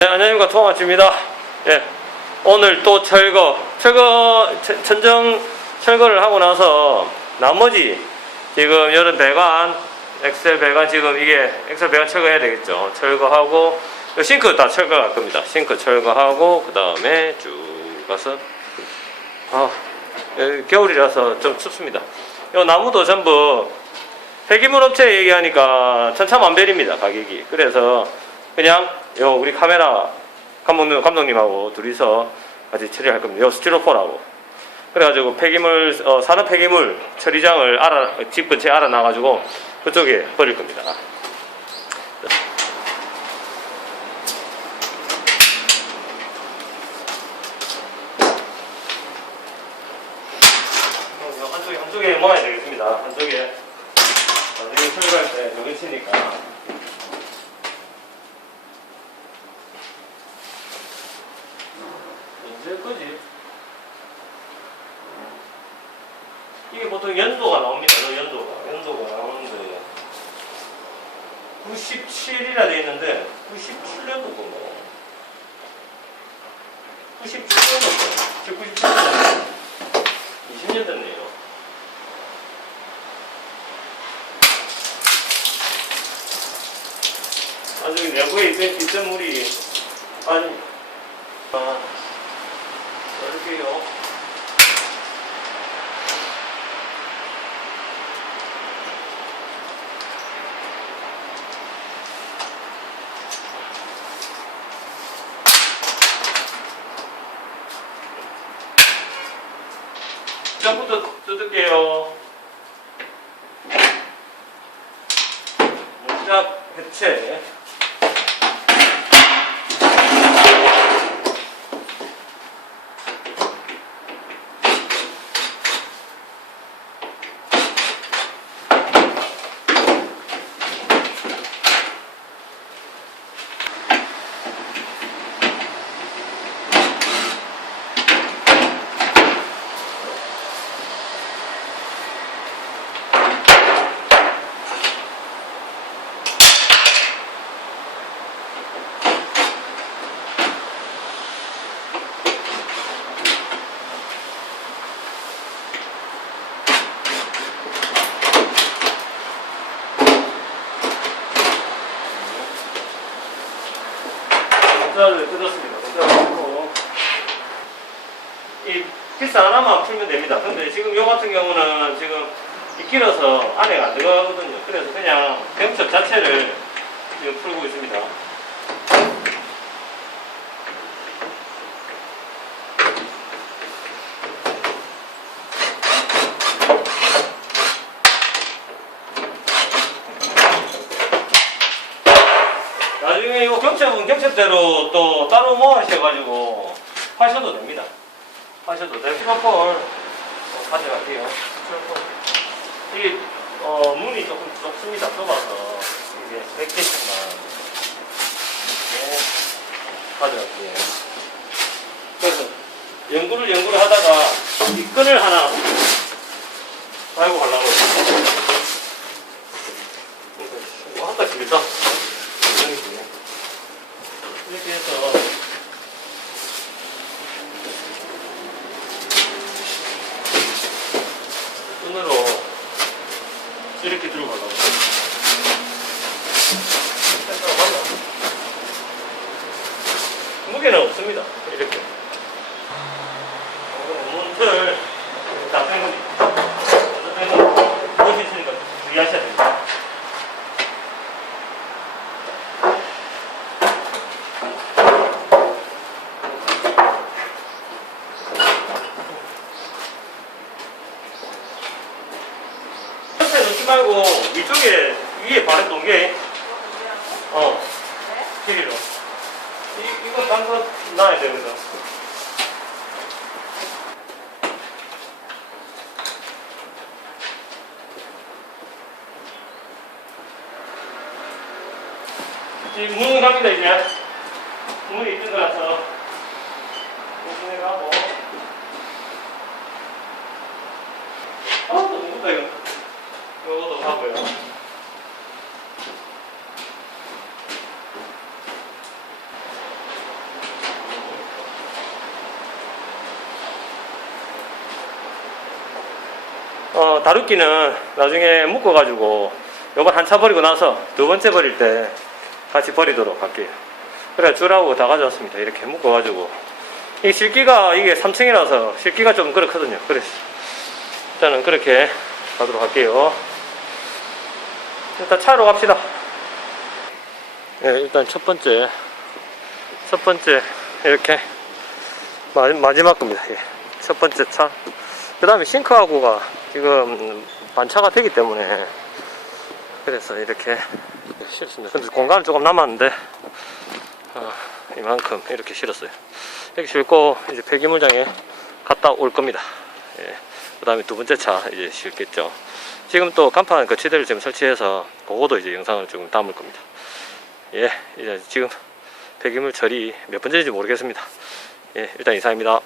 네, 안녕하십니까 통화치입니다. 예, 오늘 또 철거, 철거 천- 천정 철거를 하고 나서 나머지 지금 여름 배관, 엑셀 배관 지금 이게 엑셀 배관 철거해야 되겠죠. 철거하고 이 싱크 다 철거할 겁니다. 싱크 철거하고 그 다음에 쭉 가서 아 예, 겨울이라서 좀 춥습니다. 이 나무도 전부 폐기물 업체 얘기하니까 천차만별입니다 가격이. 그래서 그냥 요 우리 카메라 감독님, 감독님하고 둘이서 같이 처리할 겁니다. 요 스티로폼하고. 그래가지고 폐기물 어, 산업 폐기물 처리장을 알아 집 근처에 알아놔가지고 그쪽에 버릴 겁니다. 어, 한쪽에 한쪽에 모아야 되겠습니다. 한쪽에 나중에 설거할 때 여기 치니까. 언제 거지? 이게 보통 연도가 나옵니다. 요 연도가 연도가 나오는데 97이라 돼 있는데 97년도 뭐 97년도 저 97년 20년 됐네요. 나중에 내부에 있던, 있던 물이 아니 아 이렇게요. 시작부터 뜯을게요. 문짝 해체. 문자를 뜯었습니다. 문자를 뜯고 이 피스 하나만 풀면 됩니다. 근데 지금 요 같은 경우는 지금 이 길어서 안에가 안 들어가거든요. 그래서 그냥 병첩 자체를 지금 풀고 있습니다. 경첩은 경첩대로 또 따로 모아셔가지고 하셔도 됩니다. 하셔도 돼요. 스마폴 가져갈게요. 스마폴. 이게 어, 문이 조금 좁습니다. 좁아서 이게 몇 개씩만 이렇게 가져갈게요. 그래서 연구를 연구를 하다가 이 끈을 하나 달고 가려고 뭐 한다 길다. 이렇게 해서 끈으로 이렇게 맞나? 무게는 없습니다. 이렇게. 문틀을 다 빼고, 먼저 빼고, 무엇이 있으니까 주의하셔야 됩니다. 옆에 놓지 말고 위쪽에 위에 바른 동계 어 길이로. 이, 이거 딴거 놔야 되거든. 지금 문 갑니다 이제. 문이 있는 거라서. 오픈해 가고 아 너무 무겁다 이거 요거도 하고요. 어, 다루기는 나중에 묶어가지고 요번 한 차 버리고 나서 두 번째 버릴 때 같이 버리도록 할게요. 그래 줄하고 다 가져왔습니다. 이렇게 묶어가지고 이 실기가 이게 3층이라서 실기가 좀 그렇거든요. 그래서 일단은 그렇게 가도록 할게요. 일단 차로 갑시다. 예, 일단 첫 번째 첫 번째 이렇게 마, 마지막 겁니다. 예. 첫 번째 차. 그 다음에 싱크하고가 지금 반차가 되기 때문에 그래서 이렇게 실습니다. 근데 공간은 조금 남았는데 어, 이만큼 이렇게 실었어요. 이렇게 실고 이제 폐기물장에 갔다 올 겁니다. 예. 그 다음에 두 번째 차 이제 실겠죠. 지금 또 간판 거치대를 지금 설치해서 그거도 이제 영상을 조금 담을 겁니다. 예, 이제 지금 폐기물 처리 몇 번째인지 모르겠습니다. 예, 일단 이상입니다.